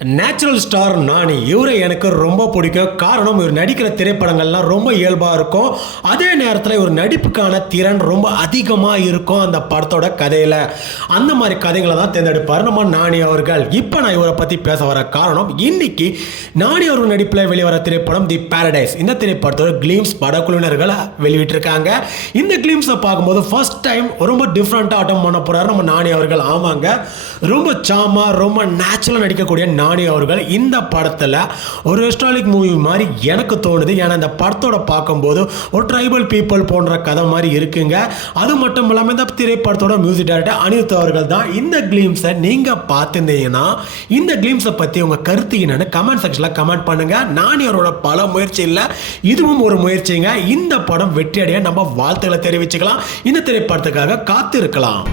Natural star நானி இவரை எனக்கு ரொம்ப பிடிக்கும். காரணம் இவர் நடிக்கிற திரைப்படங்கள்லாம் ரொம்ப இயல்பாக இருக்கும். அதே நேரத்தில் இவர் நடிப்புக்கான திறன் ரொம்ப அதிகமாக இருக்கும் அந்த படத்தோட கதையில். அந்த மாதிரி கதைகளை தான் தேர்ந்தெடுப்பார் நம்ம நானி அவர்கள். இப்போ நான் இவரை பற்றி பேச வர காரணம் இன்னைக்கு நானி அவர்கள் நடிப்பில் வெளிவர திரைப்படம் தி பேரடைஸ் இந்த திரைப்படத்தோட கிளீம்ஸ் படக்குழுவினர்கள் வெளியிட்டிருக்காங்க. இந்த கிளீம்ஸை பார்க்கும்போது ஃபர்ஸ்ட் டைம் ரொம்ப டிஃப்ரெண்ட்டாக ஆட்டம் பண்ண போகிறார் நம்ம நானி அவர்கள். ஆமாங்க. ரொம்ப சாமா ரொம்ப நேச்சுரலாக நடிக்கக்கூடிய நான் அவர்கள் இந்த படத்தில் ஒரு ஹிஸ்டாலிக் மூவி மாதிரி எனக்கு தோணுது. ஏன்னா இந்த படத்தோட பார்க்கும்போது ஒரு ட்ரைபல் பீப்புள் போன்ற கதை மாதிரி இருக்குங்க. அது மட்டும் இல்லாமல் இந்த திரைப்படத்தோட மியூசிக் டைரக்டர் அனிருத் அவர்கள் தான் இந்த கிளீம்ஸை நீங்கள் பார்த்துருந்தீங்கன்னா இந்த கிளீம்ஸை பற்றி உங்கள் கருத்து என்னன்னு கமெண்ட் செக்ஷனில் கமெண்ட் பண்ணுங்கள் நானி அவரோட பல முயற்சி இல்லை இதுவும் ஒரு முயற்சிங்க. இந்த படம் வெற்றியடைய நம்ம வாழ்த்துக்களை தெரிவிச்சுக்கலாம். இந்த திரைப்படத்துக்காக காத்திருக்கலாம்.